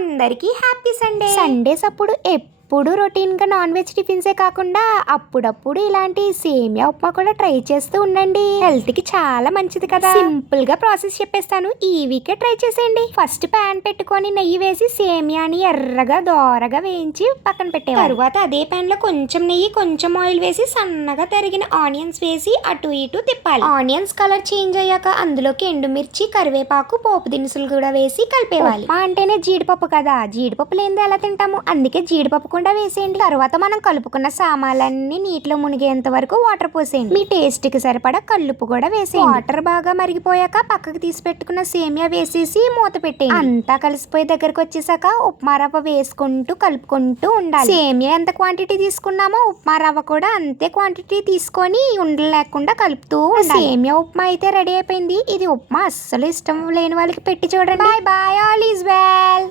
అందరికీ happy Sunday. Sundays అప్పుడు ఎప్పుడు రొటీన్గా నాన్ వెజ్ టిఫిన్సే కాకుండా అప్పుడప్పుడు ఇలాంటి సేమియా ఉప్మా కూడా ట్రై చేస్తూ ఉండండి. హెల్త్కి చాలా మంచిది కదా. సింపుల్ గా ప్రాసెస్ చెప్పేస్తాను, ఈ వీకే ట్రై చేసేయండి. ఫస్ట్ ప్యాన్ పెట్టుకొని నెయ్యి వేసి సేమియాని ఎర్రగా దోరగా వేయించి పక్కన పెట్టేవారు. తరువాత అదే ప్యాన్ లో కొంచెం నెయ్యి కొంచెం ఆయిల్ వేసి సన్నగా తరిగిన ఆనియన్స్ వేసి అటు ఇటు తిప్పాలి. ఆనియన్స్ కలర్ చేంజ్ అయ్యాక అందులోకి ఎండుమిర్చి, కరివేపాకు, పోపు దినుసులు కూడా వేసి కలిపేవాలి. ఉప్మా అంటేనే జీడిపప్పు కదా, జీడిపప్పు లేనిదే ఎలా తింటాము, అందుకే జీడిపప్పు కూడా వేసేయండి. తర్వాత మనం కలుపుకున్న సామాన్లన్నీ నీటిలో మునిగేంత వరకు వాటర్ పోసేయండి. మీ టేస్ట్ కి సరిపడా కల్లుపు కూడా వేసేయండి. వాటర్ బాగా మరిగిపోయాక పక్కకు తీసి పెట్టుకున్న సేమియా వేసేసి మూత పెట్టేయండి. అంతా కలిసిపోయి దగ్గరకు వచ్చేసాక ఉప్మా రవ్వ వేసుకుంటూ కలుపుకుంటూ ఉండాలి. సేమియా ఎంత క్వాంటిటీ తీసుకున్నామో ఉప్మా రవ్వ కూడా అంతే క్వాంటిటీ తీసుకొని ఉండలు లేకుండా కలుపుతూ ఉండాలి. సేమియా ఉప్మా అయితే రెడీ అయిపోయింది. ఇది ఉప్మా అస్సలు ఇష్టం లేని వాళ్ళకి పెట్టి చూడండి. Bye bye, all is well.